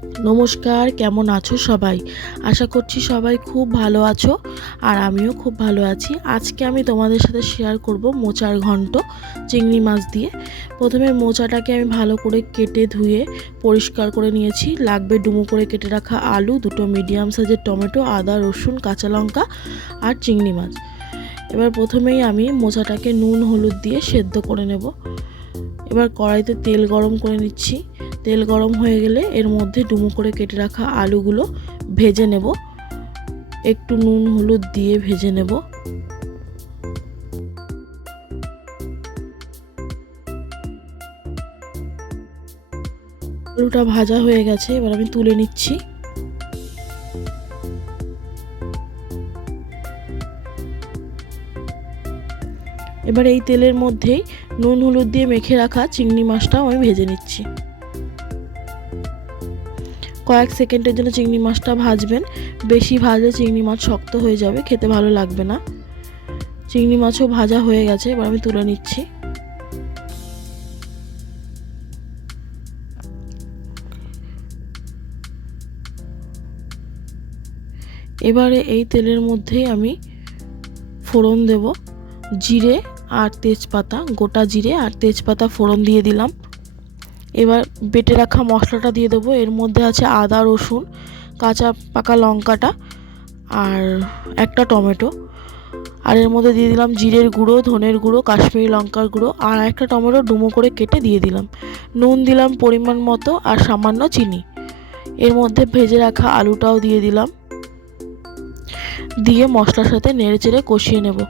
নমস্কার, কেমন আছো সবাই? আশা করছি সবাই খুব ভালো আছো আর আমিও খুব ভালো আছি। আজকে আমি তোমাদের সাথে শেয়ার করব মোচার ঘন্ট চিংড়ি মাছ দিয়ে। প্রথমে মোচাটাকে আমি ভালো করে কেটে ধুয়ে পরিষ্কার করে নিয়েছি। লাগবে ডুমো করে কেটে রাখা আলু, দুটো মিডিয়াম সাইজের টমেটো, আদা, রসুন, কাঁচা লঙ্কা আর চিংড়ি মাছ। এবার প্রথমেই আমি মোচাটাকে নুন হলুদ দিয়ে সেদ্ধ করে নেব। এবার কড়াইতে তেল গরম করে নিচ্ছি। তেল গরম হয়ে গেলে এর মধ্যে ডুমো করে কেটে রাখা আলুগুলো ভেজে নেব। একটু নুন হলুদ দিয়ে ভেজে নেব। আলুটা ভাজা হয়ে গেছে, এবার আমি তুলে নিচ্ছি। এবার এই তেলের মধ্যেই নুন হলুদ দিয়ে মেখে রাখা চিংড়ি মাছটাও আমি ভেজে নিচ্ছি। কয়েক সেকেন্ডের জন্য চিংড়ি মাছটা ভাজবেন। বেশি ভাজলে চিংড়ি মাছ শক্ত হয়ে যাবে, খেতে ভালো লাগবে না। চিংড়ি মাছও ভাজা হয়ে গেছে, এবার আমি তুলে নিচ্ছি। এবারে এই তেলের মধ্যেই আমি ফোড়ন দেব। জিরে আর তেজপাতা, গোটা জিরে আর তেজপাতা ফোড়ন দিয়ে দিলাম। এবার বেটে রাখা মশলাটা দিয়ে দেবো। এর মধ্যে আছে আদা, রসুন, কাঁচা পাকা লঙ্কাটা আর একটা টমেটো। আর এর মধ্যে দিয়ে দিলাম জিরের গুঁড়ো, ধনের গুঁড়ো, কাশ্মীরি লঙ্কার গুঁড়ো আর একটা টমেটো ডুমো করে কেটে দিয়ে দিলাম। নুন দিলাম পরিমাণ মতো আর সামান্য চিনি। এর মধ্যে ভেজে রাখা আলুটাও দিয়ে দিলাম, দিয়ে মশলার সাথে নেড়ে চেড়ে কষিয়ে নেব।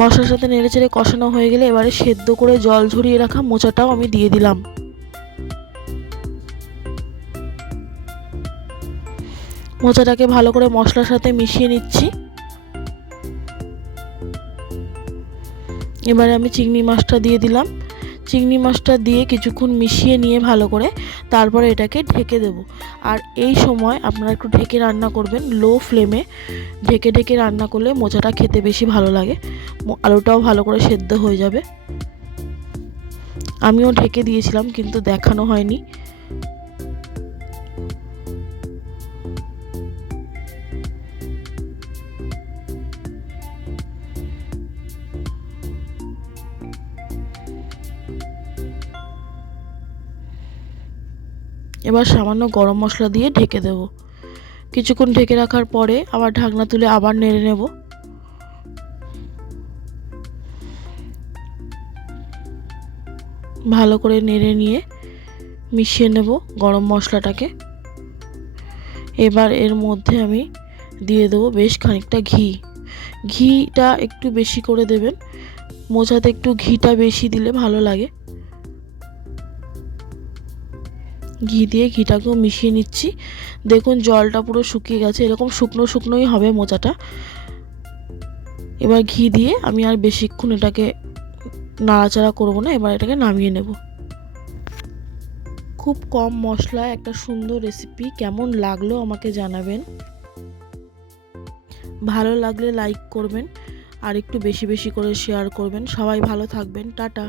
মশলার সাথে নেড়ে চেড়ে কষানো হয়ে গেলে এবারে সেদ্ধ করে জল ঝরিয়ে রাখা মোচাটাও আমি দিয়ে দিলাম। মোচাটাকে ভালো করে মশলার সাথে মিশিয়ে নিচ্ছি। এবারে আমি চিংড়ি মাছটা দিয়ে দিলাম। চিংড়ি মাছটা দিয়ে কিছুক্ষণ মিশিয়ে নিয়ে ভালো করে তারপরে এটাকে ঢেকে দেব। আর এই সময় আপনারা একটু ঢেকে রান্না করবেন, লো ফ্লেমে ঢেকে ঢেকে রান্না করলে মোচাটা খেতে বেশি ভালো লাগে। আলুটাও ভালো করে সেদ্ধ হয়ে যাবে। আমিও ঢেকে দিয়েছিলাম কিন্তু দেখানো হয়নি। এবার সামান্য গরম মশলা দিয়ে ঢেকে দেব। কিছুক্ষণ ঢেকে রাখার পরে আবার ঢাকনা তুলে আবার নেড়ে নেব। ভালো করে নেড়ে নিয়ে মিশিয়ে নেব গরম মশলাটাকে। এবার এর মধ্যে আমি দিয়ে দেবো বেশ খানিকটা ঘি। ঘিটা একটু বেশি করে দেবেন, মোচাতে একটু ঘিটা বেশি দিলে ভালো লাগে। ঘি দিয়ে ঘিটাকেও মিশিয়ে নিচ্ছি। দেখুন জলটা পুরো শুকিয়ে গেছে, এরকম শুকনো শুকনোই হবে মোচাটা। এবার ঘি দিয়ে আমি আর বেশিক্ষণ এটাকে নাড়াচাড়া করব না, এবার এটাকে নামিয়ে নেব। খুব কম মশলায় একটা সুন্দর রেসিপি। কেমন লাগলো আমাকে জানাবেন। ভালো লাগলে লাইক করবেন আর একটু বেশি বেশি করে শেয়ার করবেন। সবাই ভালো থাকবেন। টাটা।